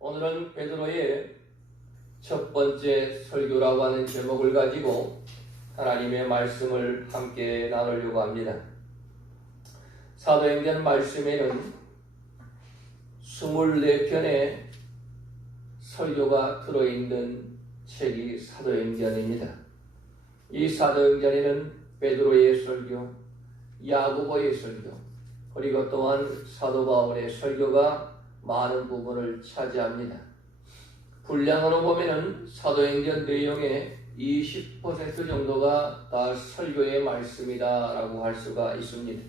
오늘은 베드로의 첫 번째 설교라고 하는 제목을 가지고 하나님의 말씀을 함께 나누려고 합니다. 사도행전 말씀에는 24편의 설교가 들어있는 책이 사도행전입니다. 이 사도행전에는 베드로의 설교, 야고보의 설교, 그리고 또한 사도 바울의 설교가 많은 부분을 차지합니다. 분량으로 보면은 사도행전 내용의 20% 정도가 다 설교의 말씀이다라고 할 수가 있습니다.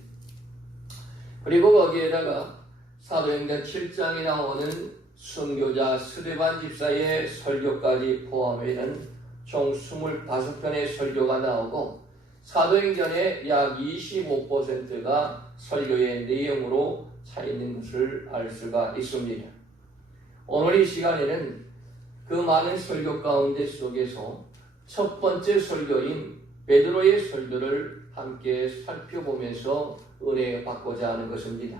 그리고 거기에다가 사도행전 7장에 나오는 선교자 스데반 집사의 설교까지 포함하면 총 25편의 설교가 나오고 사도행전의 약 25%가 설교의 내용으로 차 있는 것을 알 수가 있습니다. 오늘 이 시간에는 그 많은 설교 가운데 속에서 첫 번째 설교인 베드로의 설교를 함께 살펴보면서 은혜 받고자 하는 것입니다.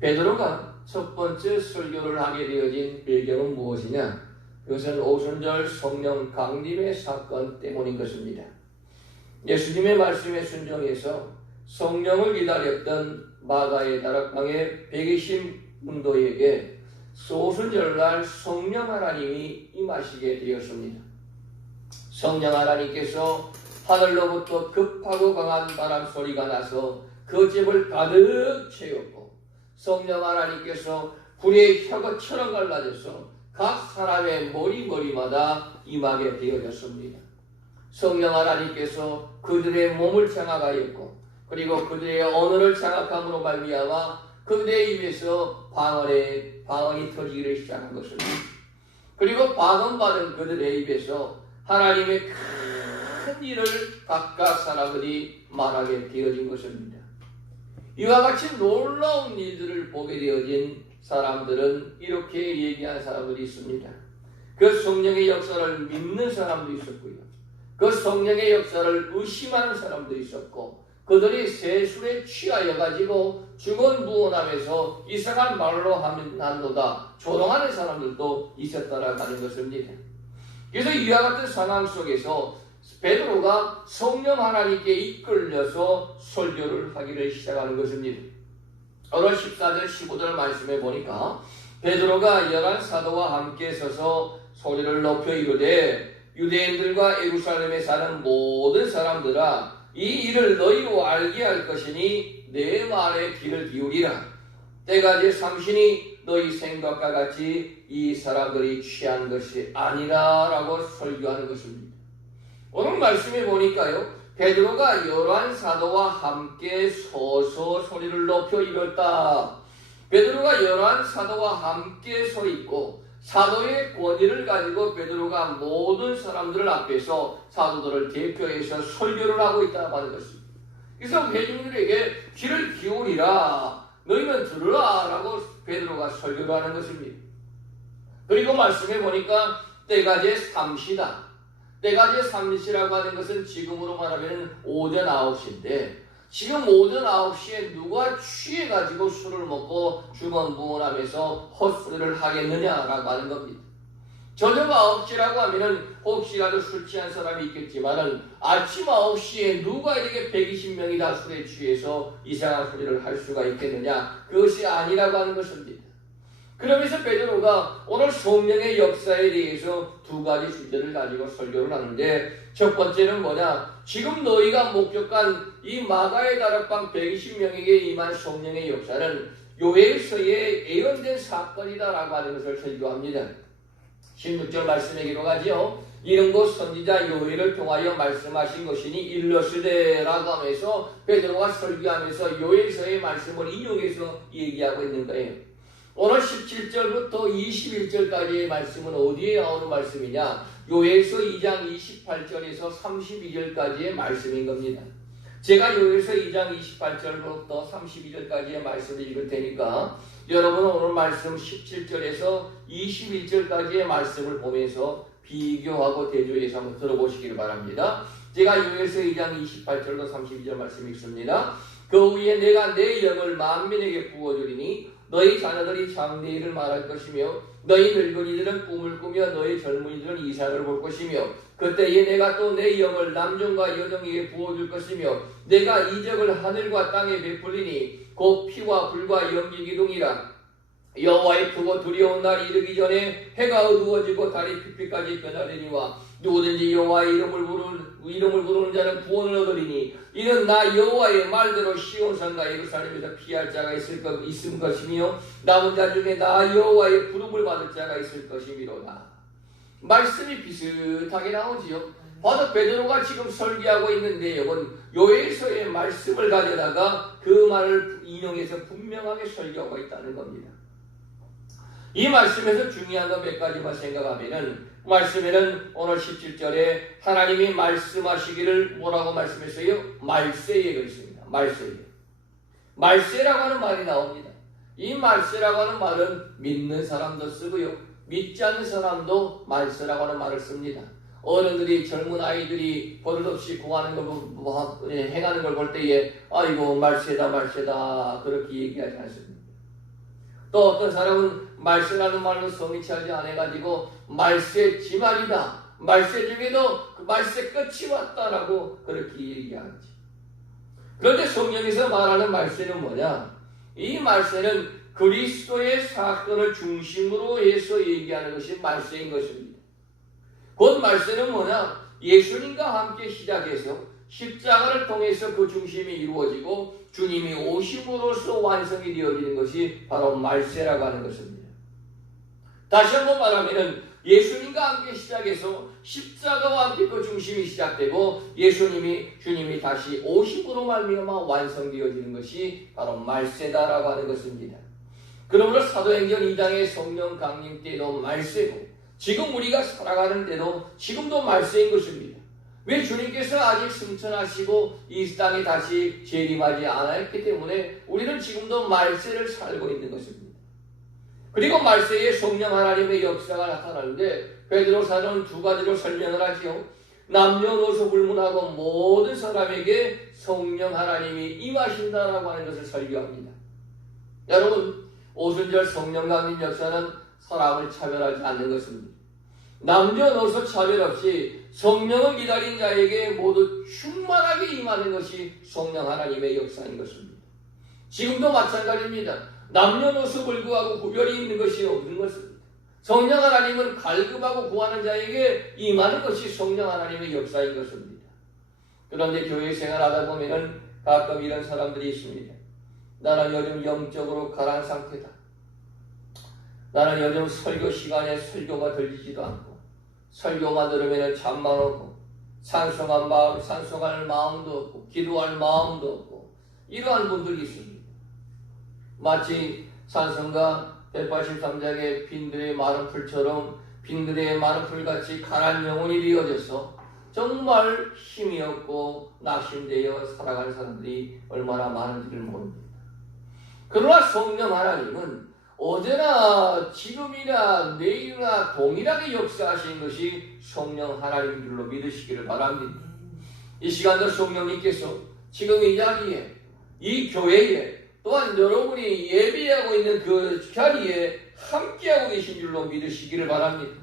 베드로가 첫 번째 설교를 하게 되어진 배경은 무엇이냐? 그것은 오순절 성령 강림의 사건 때문인 것입니다. 예수님의 말씀에 순종해서 성령을 기다렸던 마가의 다락방의 120 문도에게 오순절날 성령 하나님이 임하시게 되었습니다. 성령 하나님께서 하늘로부터 급하고 강한 바람 소리가 나서 그 집을 가득 채웠고 성령 하나님께서 불의 혀것처럼 갈라져서 각 사람의 머리마다 임하게 되어졌습니다. 성령 하나님께서 그들의 몸을 장악하였고 그리고 그들의 언어를 장악함으로 말미암아 그들의 입에서 방언이 터지기를 시작한 것입니다. 그리고 방언받은 그들의 입에서 하나님의 큰 일을 각각 사람들이 말하게 되어진 것입니다. 이와 같이 놀라운 일들을 보게 되어진 사람들은 이렇게 얘기한 사람들이 있습니다. 그 성령의 역사를 믿는 사람도 있었고요. 그 성령의 역사를 의심하는 사람도 있었고 그들이 세술에 취하여 가지고 중언부언하면서 이상한 말로 한도다 조롱하는 사람들도 있었다라고 하는 것입니다. 그래서 이와 같은 상황 속에서 베드로가 성령 하나님께 이끌려서 설교를 하기를 시작하는 것입니다. 오늘 14절 15절 말씀에 보니까 베드로가 11 사도와 함께 서서 소리를 높여 이르되 유대인들과 예루살렘에 사는 모든 사람들아 이 일을 너희로 알게 할 것이니 내 말에 귀를 기울이라. 때가 이제 삼신이 너희 생각과 같이 이 사람들이 취한 것이 아니라 라고 설교하는 것입니다. 오늘 말씀에 보니까요 베드로가 11 사도와 함께 서서 소리를 높여 이뤘다. 베드로가 11 사도와 함께 서 있고 사도의 권위를 가지고 베드로가 모든 사람들 앞에서 사도들을 대표해서 설교를 하고 있다고 하는 것입니다. 그래서 회중들에게 귀를 기울이라 너희는 들으라 라고 베드로가 설교를 하는 것입니다. 그리고 말씀해 보니까 때가 제 3시다. 때가 제 3시라고 하는 것은 지금으로 말하면 오전 9시인데 지금 오전 9시에 누가 취해가지고 술을 먹고 중언부언하면서 헛소리를 하겠느냐라고 하는 겁니다. 저녁 9시라고 하면은 혹시라도 술 취한 사람이 있겠지만은 아침 9시에 누가 이렇게 120명이 다 술에 취해서 이상한 소리를 할 수가 있겠느냐? 그것이 아니라고 하는 것입니다. 그러면서 베드로가 오늘 성령의 역사에 대해서 두 가지 주제를 가지고 설교를 하는데 첫 번째는 뭐냐? 지금 너희가 목격한 이 마가의 다락방 120명에게 임한 성령의 역사는 요엘서에 예언된 사건이다라고 하는 것을 설교합니다. 16절 말씀에 기록하지요. 이는 곧 선지자 요엘을 통하여 말씀하신 것이니 일러스되라고 하면서 베드로가 설교하면서 요엘서의 말씀을 인용해서 얘기하고 있는 거예요. 오늘 17절부터 21절까지의 말씀은 어디에 나오는 말씀이냐? 요엘서 2장 28절에서 32절까지의 말씀인 겁니다. 제가 요엘서 2장 28절부터 32절까지의 말씀을 읽을 테니까 여러분은 오늘 말씀 17절에서 21절까지의 말씀을 보면서 비교하고 대조해서 한번 들어보시기를 바랍니다. 제가 요엘서 2장 28절로 32절 말씀 읽습니다. 그 후에 내가 내 영을 만민에게 부어주리니 너희 자녀들이 장래일을 말할 것이며 너희 늙은이들은 꿈을 꾸며 너희 젊은이들은 이상을 볼 것이며 그때에 내가 또 내 영을 남종과 여종에게 부어줄 것이며 내가 이적을 하늘과 땅에 베풀리니 곧 피와 불과 연기 기둥이라. 여호와의 크고 두려운 날이 이르기 전에 해가 어두워지고 달이 피피까지 변하리니와 누구든지 여호와의 이름을 부르는 자는 구원을 얻으리니 이는 나 여호와의 말대로 시온산과 예루살렘에서 피할 자가 있을 것이며 남은 자 중에 나 여호와의 부름을 받을 자가 있을 것이미로다. 말씀이 비슷하게 나오지요. 바로 베드로가 지금 설교하고 있는 내용은 요에서의 말씀을 가져다가 그 말을 인용해서 분명하게 설교하고 있다는 겁니다. 이 말씀에서 중요한 거 몇 가지만 생각하면은 말씀에는 오늘 17절에 하나님이 말씀하시기를 뭐라고 말씀했어요? 말세에 그랬습니다. 말세에. 말세라고 하는 말이 나옵니다. 이 말세라고 하는 말은 믿는 사람도 쓰고요. 믿지 않는 사람도 말세라고 하는 말을 씁니다. 어른들이 젊은 아이들이 버릇없이 구하는 걸 행하는 걸 볼 때에 아이고 말세다 말세다 그렇게 얘기하지 않습니다. 또 어떤 사람은 말세라는 말로 성의치하지 않아가지고 말세 지말이다. 말세 중에도 그 말세 끝이 왔다라고 그렇게 얘기하지. 그런데 성경에서 말하는 말세는 뭐냐? 이 말세는 그리스도의 사건을 중심으로 해서 얘기하는 것이 말세인 것입니다. 곧 말세는 뭐냐? 예수님과 함께 시작해서 십자가를 통해서 그 중심이 이루어지고 주님이 오심으로써 완성이 되어지는 것이 바로 말세라고 하는 것입니다. 다시 한번 말하면 예수님과 함께 시작해서 십자가와 함께 그 중심이 시작되고 주님이 다시 오심으로 말미암아 완성되어지는 것이 바로 말세다라고 하는 것입니다. 그러므로 사도행전 2장의 성령 강림 때도 말세고 지금 우리가 살아가는 때도 지금도 말세인 것입니다. 왜? 주님께서 아직 승천하시고 이 땅에 다시 재림하지 않았기 때문에 우리는 지금도 말세를 살고 있는 것입니다. 그리고 말세에 성령 하나님의 역사가 나타나는데 베드로사는 두 가지로 설명을 하지요. 남녀노소 불문하고 모든 사람에게 성령 하나님이 임하신다라고 하는 것을 설교합니다. 여러분, 오순절 성령 강림 역사는 사람을 차별하지 않는 것입니다. 남녀노소 차별 없이 성령을 기다린 자에게 모두 충만하게 임하는 것이 성령 하나님의 역사인 것입니다. 지금도 마찬가지입니다. 남녀노소 불구하고 구별이 있는 것이 없는 것입니다. 성령 하나님은 갈급하고 구하는 자에게 임하는 것이 성령 하나님의 역사인 것입니다. 그런데 교회 생활하다 보면은 가끔 이런 사람들이 있습니다. 나는 요즘 영적으로 가라앉은 상태다. 나는 요즘 설교 시간에 설교가 들리지도 않고 설교만 들으면 잠만 오고 찬송할 마음도 없고 기도할 마음도 없고 이러한 분들이 있습니다. 마치 찬송가 183장의 빈들의 마른 풀처럼 빈들의 마른 풀같이 가난 영혼이 되어져서 정말 힘이 없고 낙심되어 살아가는 사람들이 얼마나 많은지를 모릅니다. 그러나 성령 하나님은 어제나 지금이나 내일이나 동일하게 역사하시는 것이 성령 하나님인 줄로 믿으시기를 바랍니다. 이 시간도 성령님께서 지금 이 자리에 이 교회에 또한 여러분이 예배하고 있는 그 자리에 함께하고 계신 줄로 믿으시기를 바랍니다.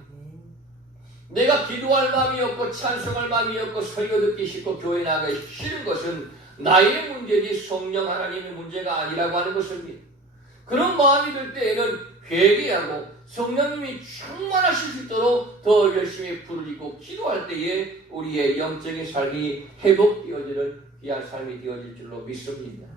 내가 기도할 마음이 없고 찬송할 마음이 없고 설교 듣기 싫고 교회 나가기 싫은 것은 나의 문제지 성령 하나님의 문제가 아니라고 하는 것입니다. 그런 마음이 들 때에는 회개하고 성령님이 충만하실 수 있도록 더 열심히 부르짖고 기도할 때에 우리의 영적인 삶이 회복되어지는 귀한 삶이 되어질 줄로 믿습니다.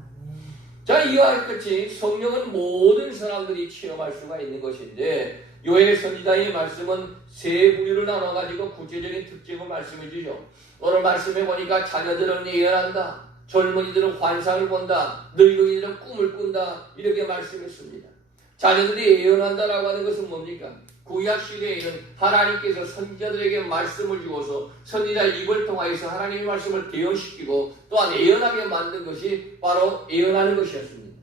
자, 이와 같이 성령은 모든 사람들이 체험할 수가 있는 것인데 요엘 선지자의 말씀은 세 부류를 나눠가지고 구체적인 특징을 말씀해 주죠. 오늘 말씀해 보니까 자녀들은 예언한다. 젊은이들은 환상을 본다. 늙은이들은 꿈을 꾼다. 이렇게 말씀했습니다. 자녀들이 예언한다라고 하는 것은 뭡니까? 구약시대에는 하나님께서 선지자들에게 말씀을 주어서 선지자 입을 통하여서 하나님의 말씀을 대언시키고 또한 예언하게 만든 것이 바로 예언하는 것이었습니다.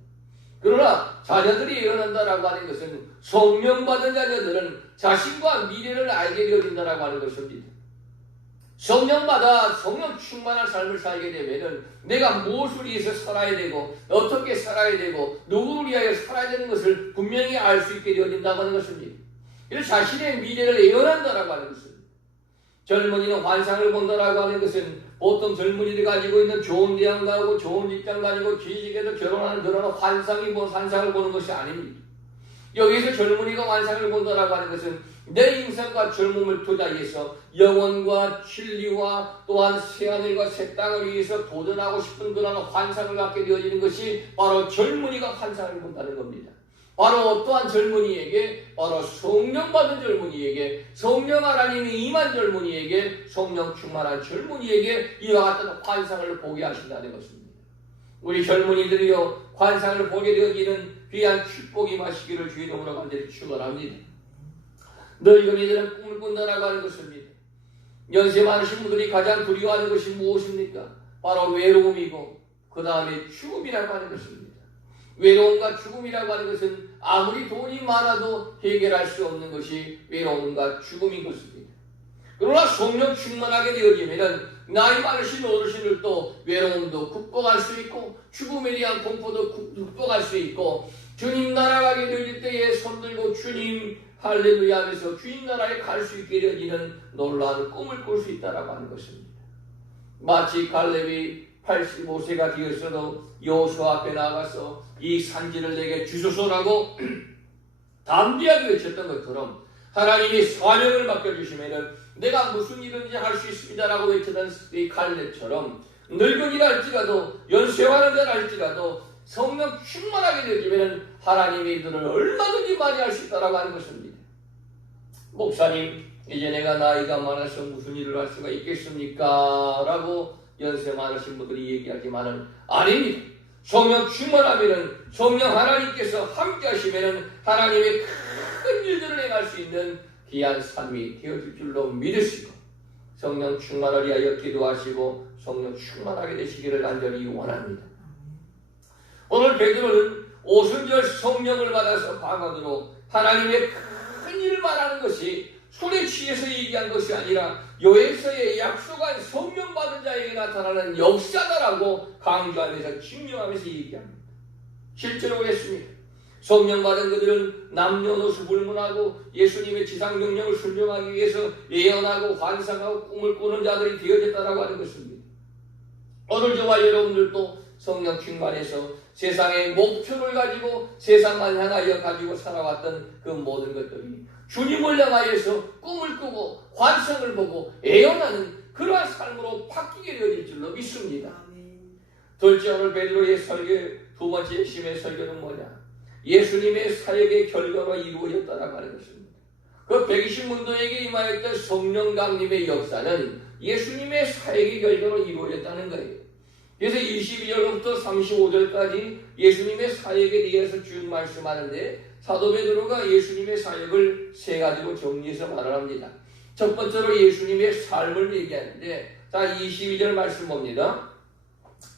그러나 자녀들이 예언한다라고 하는 것은 성령 받은 자녀들은 자신과 미래를 알게 되어진다라고 하는 것입니다. 성령받아 성령 충만한 삶을 살게 되면은 내가 무엇을 위해서 살아야 되고 어떻게 살아야 되고 누구를 위하여 살아야 되는 것을 분명히 알 수 있게 되어진다고 하는 것입니다. 이런 자신의 미래를 예언한다라고 하는 것입니다. 젊은이는 환상을 본다라고 하는 것은 보통 젊은이들이 가지고 있는 좋은 대학 가고 좋은 직장 가지고 취직해서 결혼하는 그런 환상을 보는 것이 아닙니다. 여기서 젊은이가 환상을 본다라고 하는 것은 내 인생과 젊음을 투자해서 영혼과 진리와 또한 새하늘과 새 땅을 위해서 도전하고 싶은 그런 환상을 갖게 되어지는 것이 바로 젊은이가 환상을 본다는 겁니다. 바로 어떠한 젊은이에게, 바로 성령 받은 젊은이에게, 성령 하나님이 임한 젊은이에게, 성령 충만한 젊은이에게 이와 같은 환상을 보게 하신다는 것입니다. 우리 젊은이들이요 환상을 보게 되어지는 귀한 축복이 마시기를 주의 이름으로 간절히 축원합니다. 늙은이들은 꿈을 꾼다라고 하는 것입니다. 연세 많으신 분들이 가장 두려워하는 것이 무엇입니까? 바로 외로움이고 그 다음에 죽음이라고 하는 것입니다. 외로움과 죽음이라고 하는 것은 아무리 돈이 많아도 해결할 수 없는 것이 외로움과 죽음인 것입니다. 그러나 성령 충만하게 되어지면 나이 많으신 어르신들도 외로움도 극복할 수 있고 죽음에 대한 공포도 극복할 수 있고 주님 나라 가게 될 때에 손들고 주님 할렐루야 하면서 주님 나라에 갈 수 있게 되어지는 놀라운 꿈을 꿀 수 있다라고 하는 것입니다. 마치 갈렙이 85세가 되었어도 여호수아 앞에 나가서 이 산지를 내게 주소서라고 담대하게 외쳤던 것처럼 하나님이 사명을 맡겨주시면 내가 무슨 일인지 할 수 있습니다라고 외쳤던 이 갈렙처럼 늙은이라 할지라도 연세화는 자라 할지라도 성령 충만하게 되어지면 하나님의 일들을 얼마든지 많이 할 수 있다라고 하는 것입니다. 목사님, 이제 내가 나이가 많아서 무슨 일을 할 수가 있겠습니까? 라고 연세 많으신 분들이 얘기하지만은 아닙니다. 성령 충만하면은 성령 하나님께서 함께 하시면은 하나님의 큰 일들을 행할 수 있는 귀한 삶이 되어질 줄로 믿으시고 성령 충만을 위하여 기도하시고 성령 충만하게 되시기를 간절히 원합니다. 오늘 베드로는 오순절 성령을 받아서 방언으로 하나님의 큰 일을 말하는 것이 술에 취해서 얘기한 것이 아니라 요에서의 약속한 성령 받은 자에게 나타나는 역사다라고 강조하면서 증명하면서 얘기합니다. 실제로 그랬습니다. 성령 받은 그들은 남녀노소 불문하고 예수님의 지상 명령을 순종하기 위해서 예언하고 환상하고 꿈을 꾸는 자들이 되어졌다라고 하는 것입니다. 오늘 저와 여러분들도 성령 충만해서 세상의 목표를 가지고 세상만 향하여 가지고 살아왔던 그 모든 것들이 주님을 향하여서 꿈을 꾸고 환상을 보고 애원하는 그러한 삶으로 바뀌게 되어질 줄로 믿습니다. 둘째, 오늘 베드로의 설교 두 번째 핵심의 설교는 뭐냐? 예수님의 사역의 결과로 이루어졌다라고 하는 것입니다. 그 120문도에게 임하였던 성령 강림의 역사는 예수님의 사역의 결과로 이루어졌다는 거예요. 그래서 22절부터 35절까지 예수님의 사역에 대해서 쭉 말씀하는데 사도 베드로가 예수님의 사역을 세 가지로 정리해서 말을 합니다. 첫 번째로 예수님의 삶을 얘기하는데, 자 22절 말씀 봅니다.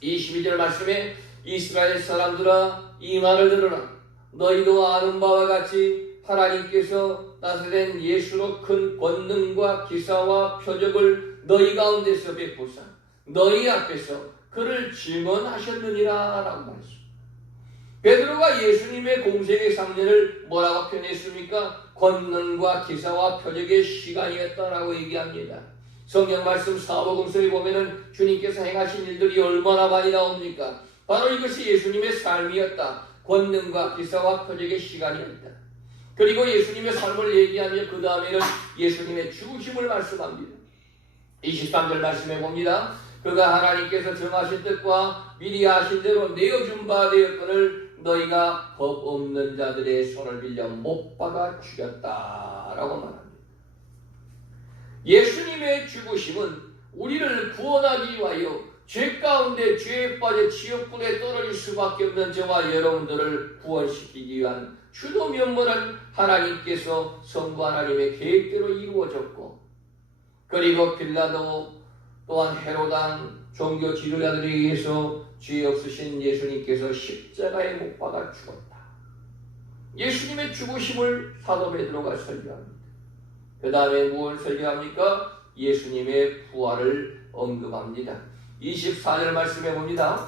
22절 말씀에 이스라엘 사람들아 이 말을 들으라. 너희도 아는 바와 같이 하나님께서 나사렛 예수로 큰 권능과 기사와 표적을 너희 가운데서 베푸사 너희 앞에서 그를 증언하셨느니라 라고 말했습니다. 베드로가 예수님의 공생의 3년을 뭐라고 표현했습니까? 권능과 기사와 표적의 시간이었다라고 얘기합니다. 성경 말씀 사복음서에 보면은 주님께서 행하신 일들이 얼마나 많이 나옵니까? 바로 이것이 예수님의 삶이었다. 권능과 기사와 표적의 시간이었다. 그리고 예수님의 삶을 얘기하며 그 다음에는 예수님의 죽으심을 말씀합니다. 23절 말씀해 봅니다. 그가 하나님께서 정하신 뜻과 미리 하신 대로 내어준 바 되었거늘 너희가 법 없는 자들의 손을 빌려 못 박아 죽였다라고 말합니다. 예수님의 죽으심은 우리를 구원하기 위하여 죄 가운데 죄에 빠져 지옥불에 떨어질 수밖에 없는 저와 여러분들을 구원시키기 위한 주도 면모는 하나님께서 성부 하나님의 계획대로 이루어졌고, 그리고 빌라도 또한 헤롯당 종교 지도자들에 의해서 죄 없으신 예수님께서 십자가에 못 박아 죽었다. 예수님의 죽으심을 사도 베드로가 설교합니다. 그 다음에 무엇을 설교합니까? 예수님의 부활을 언급합니다. 24절 말씀해 봅니다.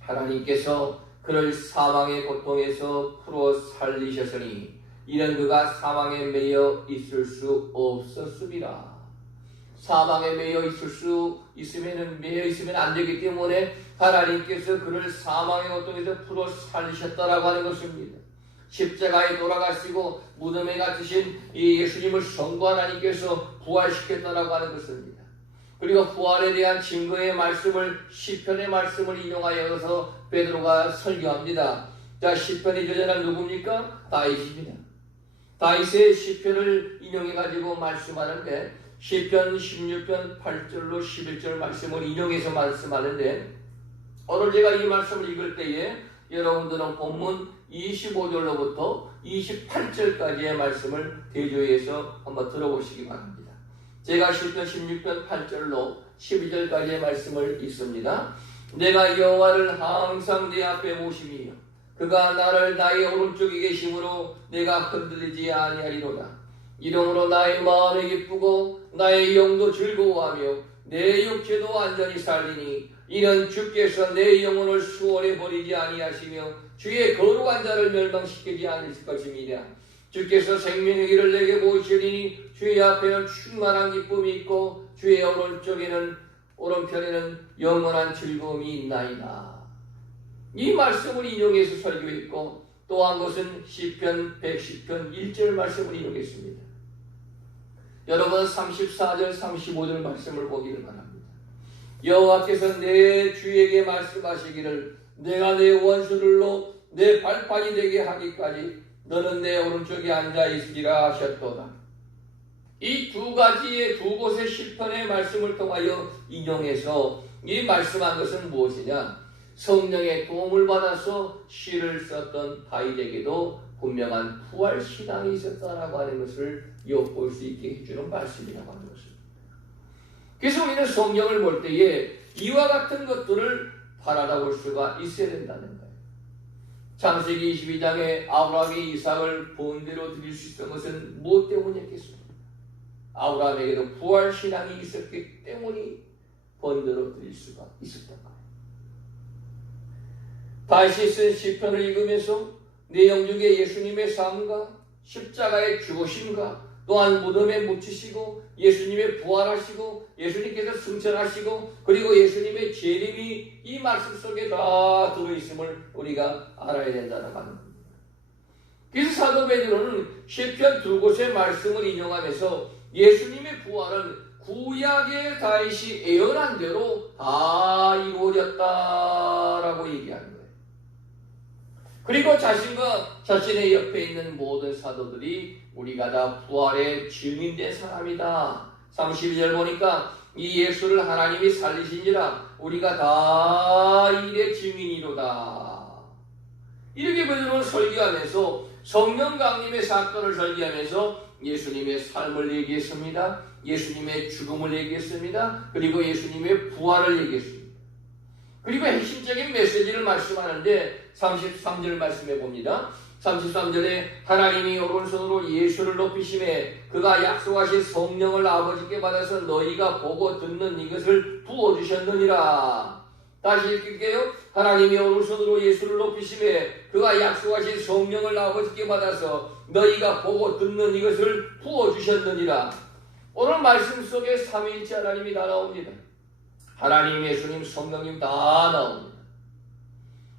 하나님께서 그를 사망의 고통에서 풀어 살리셨으니 이는 그가 사망에 매여 있을 수 없었음이라. 사망에 매여 있으면 안 되기 때문에 하나님께서 그를 사망의 고통에서 풀어 살리셨다라고 하는 것입니다. 십자가에 돌아가시고 무덤에 갇히신 이 예수님을 성부 하나님께서 부활시켰다라고 하는 것입니다. 그리고 부활에 대한 증거의 말씀을 시편의 말씀을 인용하여서 베드로가 설교합니다. 자, 시편의 저자는 누굽니까? 다윗입니다. 다윗의 시편을 인용해가지고 말씀하는데 시편 16편 8절로 11절 말씀을 인용해서 말씀하는데 오늘 제가 이 말씀을 읽을 때에 여러분들은 본문 25절로부터 28절까지의 말씀을 대조해서 한번 들어보시기 바랍니다. 제가 시편 16편 8절로 12절까지의 말씀을 읽습니다. 내가 여호와를 항상 내 앞에 모심이요 그가 나를 나의 오른쪽에 계심으로 내가 흔들리지 아니하리로다. 이러므로 나의 마음이 기쁘고 나의 영도 즐거워하며 내 육체도 완전히 살리니 이는 주께서 내 영혼을 수월에 버리지 아니하시며 주의 거룩한 자를 멸망시키지 않으실 것입니다. 주께서 생명의 길을 내게 보이시리니 주의 앞에는 충만한 기쁨이 있고 주의 오른편에는 영원한 즐거움이 있나이다. 이 말씀을 인용해서 설교했고 또 한 것은 시편 110편 1절 말씀을 인용했습니다. 여러분 34절 35절 말씀을 보기를 바랍니다. 여호와께서 내 주에게 말씀하시기를 내가 내 원수들로 내 발판이 되게 하기까지 너는 내 오른쪽에 앉아 있으리라 하셨도다. 이 두 가지의 두 곳의 시편의 말씀을 통하여 인용해서 이 말씀한 것은 무엇이냐? 성령의 도움을 받아서 시를 썼던 다윗에게도 분명한 부활 신앙이 있었다라고 하는 것을 엿볼 수 있게 해주는 말씀이라고 하는 것입니다. 그래서 우리는 성경을 볼 때에 이와 같은 것들을 바라볼 수가 있어야 된다는 거예요. 창세기 22장에 아브라함이 이삭을 번대로 드릴 수 있었던 것은 무엇 때문이었겠습니까? 아브라함에게도 부활 신앙이 있었기 때문에 번대로 드릴 수가 있었던 거예요. 다시 쓴 시편을 읽으면서 내용 중에 예수님의 삶과 십자가의 죽으심과 또한 무덤에 묻히시고 예수님의 부활하시고 예수님께서 승천하시고 그리고 예수님의 재림이 이 말씀 속에 다 들어있음을 우리가 알아야 된다는 겁니다. 그래서 사도 베드로는 시편 두 곳의 말씀을 인용하면서 예수님의 부활은 구약의 다윗이 예언한 대로 다 이루어졌다라고 얘기하는 거예요. 그리고 자신과 자신의 옆에 있는 모든 사도들이 우리가 다 부활의 증인된 사람이다. 32절 보니까 이 예수를 하나님이 살리신지라 우리가 다 일의 증인이로다. 이렇게 베드로는 설교하면서 성령 강림의 사건을 설교하면서 예수님의 삶을 얘기했습니다. 예수님의 죽음을 얘기했습니다. 그리고 예수님의 부활을 얘기했습니다. 그리고 핵심적인 메시지를 말씀하는데 33절 말씀해 봅니다. 33절에 하나님이 오른손으로 예수를 높이심에 그가 약속하신 성령을 아버지께 받아서 너희가 보고 듣는 이것을 부어주셨느니라. 다시 읽을게요. 하나님이 오른손으로 예수를 높이심에 그가 약속하신 성령을 아버지께 받아서 너희가 보고 듣는 이것을 부어주셨느니라. 오늘 말씀 속에 삼위일체 하나님이 다 나옵니다. 하나님, 예수님, 성령님 다 나옵니다.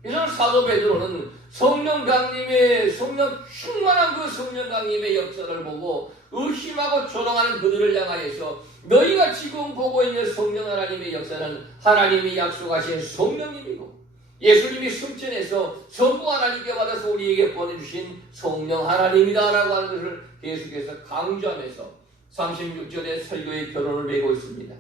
그래서 사도 베드로는 성령 충만한 그 성령 강림의 역사를 보고 의심하고 조롱하는 그들을 향하여서 너희가 지금 보고 있는 성령 하나님의 역사는 하나님이 약속하신 성령님이고 예수님이 승천해서 성부 하나님께 받아서 우리에게 보내주신 성령 하나님이다라고 하는 것을 계속해서 강조하면서 36절의 설교의 결론을 맺고 있습니다.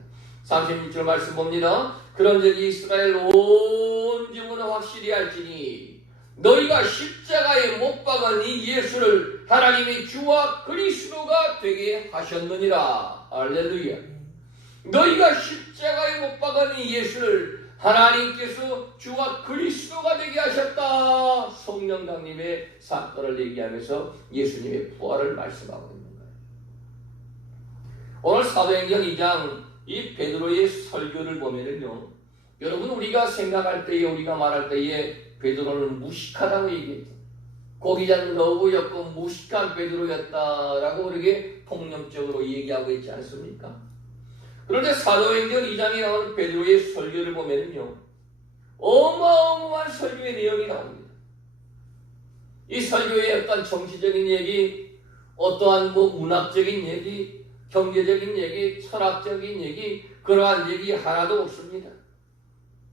36절 말씀 봅니다. 그런즉 이스라엘 온 증언은 확실히 알지니 너희가 십자가에 못 박은 이 예수를 하나님이 주와 그리스도가 되게 하셨느니라. 할렐루야. 너희가 십자가에 못 박은 이 예수를 하나님께서 주와 그리스도가 되게 하셨다. 성령 강림의 사건을 얘기하면서 예수님의 부활을 말씀하고 있는 거예요. 오늘 사도행전 2장 이 베드로의 설교를 보면은요, 여러분 우리가 생각할 때에 우리가 말할 때에 베드로는 무식하다고 얘기했죠. 고기 잡는 어부였고 무식한 베드로였다라고 우리에게 폭력적으로 얘기하고 있지 않습니까? 그런데 사도행전 2장에 나오는 베드로의 설교를 보면은요, 어마어마한 설교의 내용이 나옵니다. 이 설교의 어떤 정치적인 얘기, 어떠한 문학적인 얘기, 경제적인 얘기, 철학적인 얘기, 그러한 얘기 하나도 없습니다.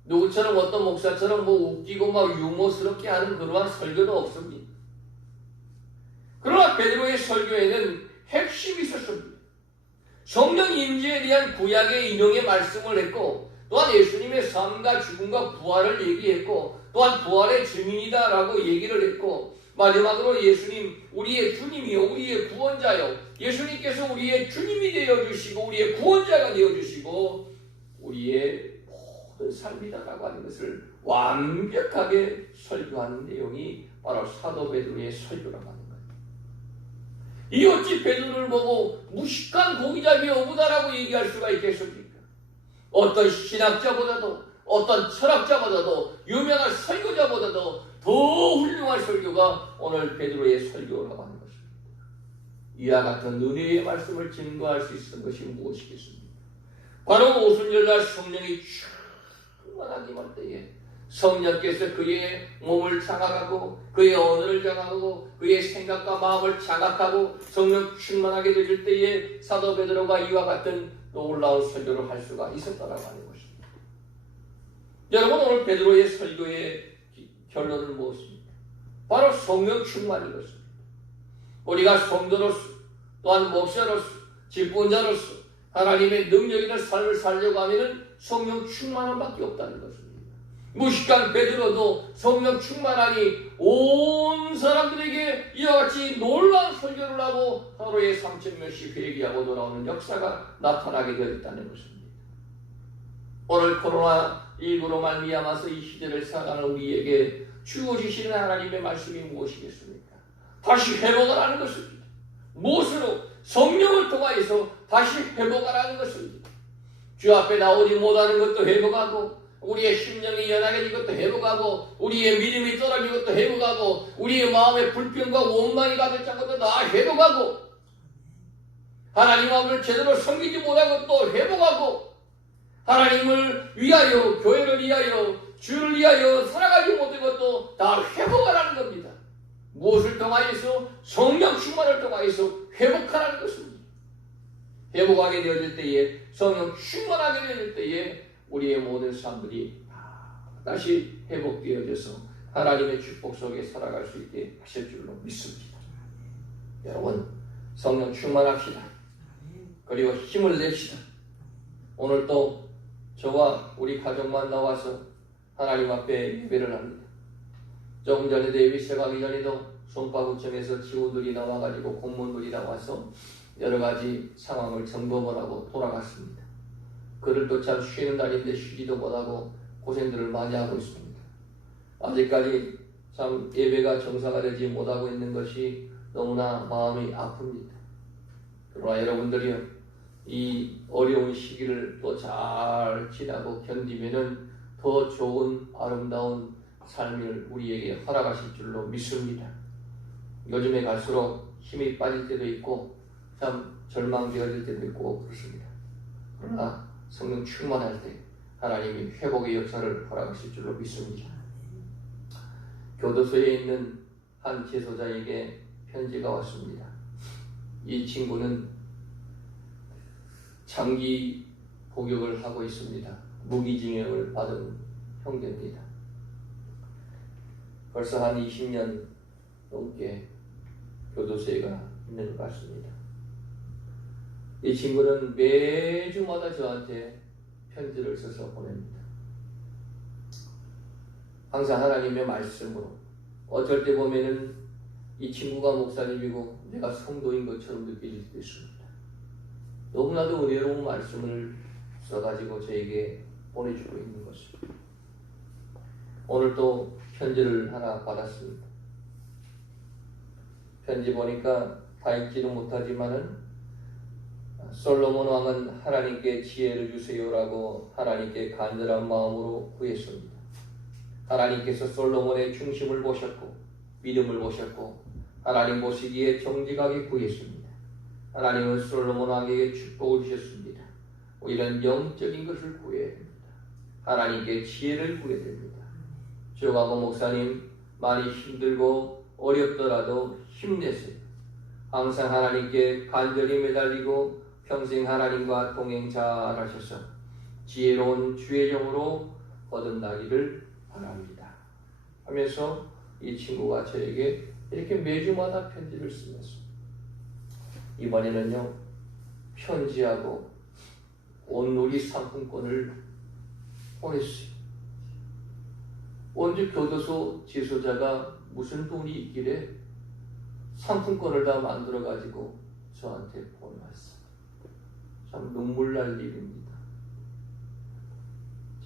누구처럼 어떤 목사처럼 웃기고 유머스럽게 하는 그러한 설교도 없습니다. 그러나 베드로의 설교에는 핵심이 있었습니다. 성령 임재에 대한 구약의 인용의 말씀을 했고, 또한 예수님의 삶과 죽음과 부활을 얘기했고, 또한 부활의 증인이다라고 얘기를 했고, 마지막으로 예수님, 우리의 주님이요, 우리의 구원자요, 예수님께서 우리의 주님이 되어주시고 우리의 구원자가 되어주시고 우리의 모든 삶이다라고 하는 것을 완벽하게 설교하는 내용이 바로 사도 베드로의 설교라고 하는 거예요. 이 어찌 베드로를 보고 무식한 고기잡이 어부다라고 얘기할 수가 있겠습니까? 어떤 신학자보다도 어떤 철학자보다도 유명한 설교자보다도 더 훌륭한 설교가 오늘 베드로의 설교라고 하는 것입니다. 이와 같은 은혜의 말씀을 증거할 수 있는 것이 무엇이겠습니까? 바로 오순절날 성령이 충만하게 임할 때에 성령께서 그의 몸을 장악하고 그의 언어를 장악하고 그의 생각과 마음을 장악하고 성령 충만하게 되실 때에 사도 베드로가 이와 같은 놀라운 설교를 할 수가 있었다라고 하는 것입니다. 여러분, 오늘 베드로의 설교의 결론은 무엇입니까? 바로 성령 충만인 것입니다. 우리가 성도로서 또한 목사로서 직분자로서 하나님의 능력 있는 삶을 살려고 하면 성령 충만함 밖에 없다는 것입니다. 무식한 베드로도 성령 충만하니 온 사람들에게 이와 같이 놀라운 설교를 하고 하루에 3,000명씩 회개하고 돌아오는 역사가 나타나게 되었다는 것입니다. 오늘 코로나19로 말미암아서 이 시대를 살아가는 우리에게 주어지시는 하나님의 말씀이 무엇이겠습니까? 다시 회복하라는 것입니다. 무엇으로? 성령을 통하여서 다시 회복하라는 것입니다. 주 앞에 나오지 못하는 것도 회복하고 우리의 심령이 연약해진 것도 회복하고 우리의 믿음이 떨어진 것도 회복하고 우리의 마음에 불평과 원망이 가득 찬 것도 다 회복하고 하나님 앞을 제대로 섬기지 못한 것도 회복하고 하나님을 위하여 교회를 위하여 주를 위하여 살아가지 못한 것도 다 회복하라는 겁니다. 무엇을 통하여서? 성령 충만을 통하여서 회복하라는 것입니다. 회복하게 되어질 때에 성령 충만하게 되어질 때에 우리의 모든 삶들이 다시 회복되어져서 하나님의 축복 속에 살아갈 수 있게 하실 줄로 믿습니다. 여러분, 성령 충만합시다. 그리고 힘을 냅시다. 오늘 또 저와 우리 가족만 나와서 하나님 앞에 예배를 합니다. 조금 전에도 예배 시작하기 전에도 송파구청에서 직원들이 나와가지고 공무원들이 나와서 여러 가지 상황을 점검을 하고 돌아갔습니다. 그들도 참 쉬는 날인데 쉬지도 못하고 고생들을 많이 하고 있습니다. 아직까지 참 예배가 정상화되지 못하고 있는 것이 너무나 마음이 아픕니다. 그러나 여러분들이요, 이 어려운 시기를 또 잘 지나고 견디면은 더 좋은 아름다운 삶을 우리에게 허락하실 줄로 믿습니다. 요즘에 갈수록 힘이 빠질 때도 있고 참 절망되어질 때도 있고 그렇습니다. 그러나 성령 충만할 때 하나님이 회복의 역사를 허락하실 줄로 믿습니다. 교도소에 있는 한 재소자에게 편지가 왔습니다. 이 친구는 장기 복역을 하고 있습니다. 무기징역을 받은 형제입니다. 벌써 한 20년 넘게 교도소에 있는 것 같습니다. 이 친구는 매주마다 저한테 편지를 써서 보냅니다. 항상 하나님의 말씀으로, 어쩔 때 보면은 이 친구가 목사님이고 내가 성도인 것처럼 느껴질 수 있습니다. 너무나도 은혜로운 말씀을 써가지고 저에게 보내주고 있는 것입니다. 오늘 또 편지를 하나 받았습니다. 편지 보니까 다 읽지는 못하지만은 솔로몬 왕은 하나님께 지혜를 주세요라고 하나님께 간절한 마음으로 구했습니다. 하나님께서 솔로몬의 중심을 보셨고 믿음을 보셨고 하나님 보시기에 정직하게 구했습니다. 하나님은 솔로몬 왕에게 축복을 주셨습니다. 우리는 영적인 것을 구해야 됩니다. 하나님께 지혜를 구해야 됩니다. 조광호 목사님, 많이 힘들고 어렵더라도 힘내세요. 항상 하나님께 간절히 매달리고 평생 하나님과 동행 잘 하셔서 지혜로운 주의 영으로 거듭나기를 바랍니다. 하면서 이 친구가 저에게 이렇게 매주마다 편지를 쓰면서 이번에는요, 편지하고 온누리 상품권을 보냈어요. 원주 교도소 지소자가 무슨 돈이 있길래 상품권을 다 만들어가지고 저한테 보내왔어요. 참 눈물 날 일입니다.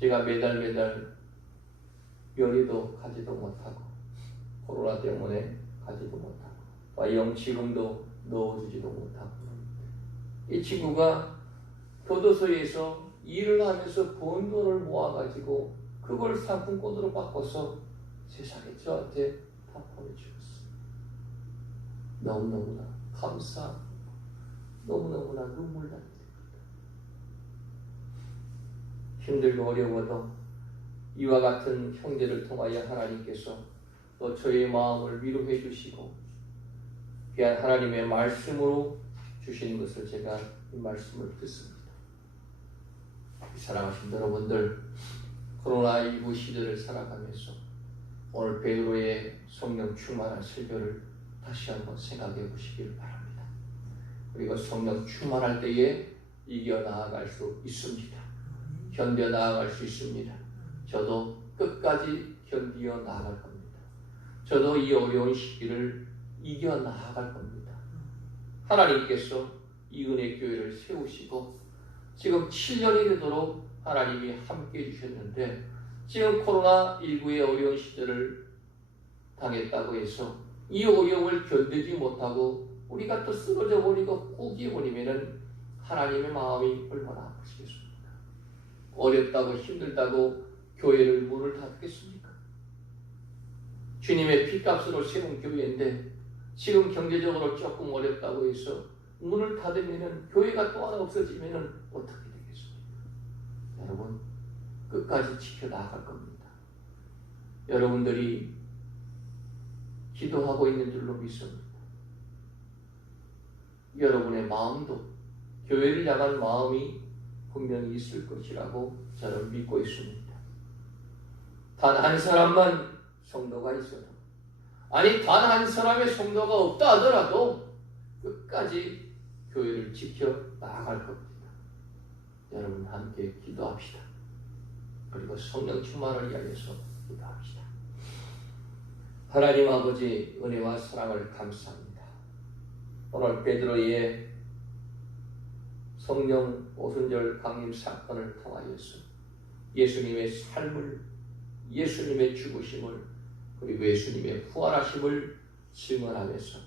제가 매달 면회도 가지도 못하고 코로나 때문에 가지도 못하고 영치금도 넣어주지도 못하고 이 친구가 교도소에서 일을 하면서 번 돈을 모아가지고 그걸 상품권으로 바꿔서 세상에 저한테 다 보내주었어요. 너무너무나 감사하고 너무너무나 눈물 납니다. 힘들고 어려워도 이와 같은 형제를 통하여 하나님께서 또 저의 마음을 위로해 주시고 귀한 하나님의 말씀으로 주시는 것을 제가 이 말씀을 듣습니다. 사랑하신 여러분들, 코로나19 시대를 살아가면서 오늘 베드로의 성령 충만한 설교를 다시 한번 생각해 보시길 바랍니다. 그리고 성령 충만할 때에 이겨 나아갈 수 있습니다. 견뎌 나아갈 수 있습니다. 저도 끝까지 견디어 나아갈 겁니다. 저도 이 어려운 시기를 이겨 나아갈 겁니다. 하나님께서 이 은혜 교회를 세우시고 지금 7년이 되도록 하나님이 함께 해주셨는데 지금 코로나19의 어려운 시대를 당했다고 해서 이 어려움을 견디지 못하고 우리가 또 쓰러져 버리고 포기해 버리면 하나님의 마음이 얼마나 아프시겠습니까? 어렵다고 힘들다고 교회를 문을 닫겠습니까? 주님의 피값으로 세운 교회인데 지금 경제적으로 조금 어렵다고 해서 문을 닫으면 교회가 또 하나 없어지면 어떻게 되겠습니까? 여러분, 끝까지 지켜나갈 겁니다. 여러분들이 기도하고 있는 줄로 믿습니다. 여러분의 마음도 교회를 향한 마음이 분명히 있을 것이라고 저는 믿고 있습니다. 단 한 사람만 성도가 있어도 아니 단 한 사람의 성도가 없다 하더라도 끝까지 교회를 지켜 나아갈 겁니다. 여러분 함께 기도합시다. 그리고 성령 충만을 위하여서 기도합시다. 하나님 아버지 은혜와 사랑을 감사합니다. 오늘 베드로의 성령 오순절 강림 사건을 통하여서 예수님의 삶을, 예수님의 죽으심을, 그리고 예수님의 부활하심을 증언하면서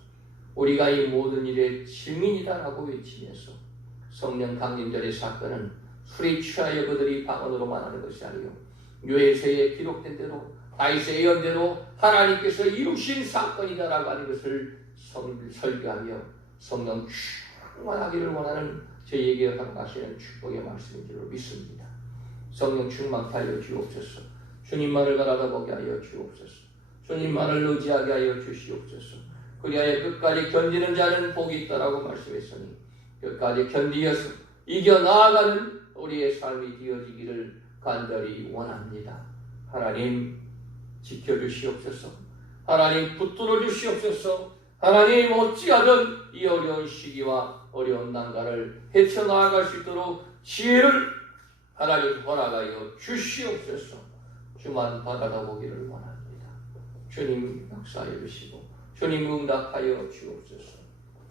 우리가 이 모든 일의 증인이다라고 외치면서 성령 강림절의 사건은 술에 취하여 그들이 방언으로만 하는 것이 아니요 요에서에 기록된 대로 다윗의 예언대로 하나님께서 이루신 사건이다라고 하는 것을 설교하며 성령 충만하기를 원하는 저희에게 하시는 축복의 말씀인 줄로 믿습니다. 성령 충만케 하여 주옵소서. 주님만을 바라보게 하여 주옵소서. 주님만을 의지하게 하여 주시옵소서. 그리하여 끝까지 견디는 자는 복이 있다라고 말씀했으니 끝까지 견디어서 이겨 나아가는 우리의 삶이 되어지기를 간절히 원합니다. 하나님 지켜주시옵소서. 하나님 붙들어 주시옵소서. 하나님 어찌하든 이 어려운 시기와 어려운 난관을 헤쳐나아갈 수 있도록 지혜를 하나님 허락하여 주시옵소서. 주만 바라보기를 원합니다. 주님 역사해 주시고 주님 응답하여 주옵소서.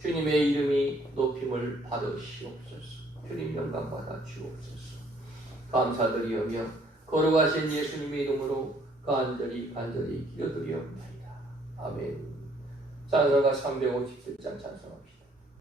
주님의 이름이 높임을 받으시옵소서. 주님 영광 받아 주옵소서. 감사드리오며 거룩하신 예수님의 이름으로 간절히 기도드리옵나이다. 아멘. 찬송가 357장 찬송합니다.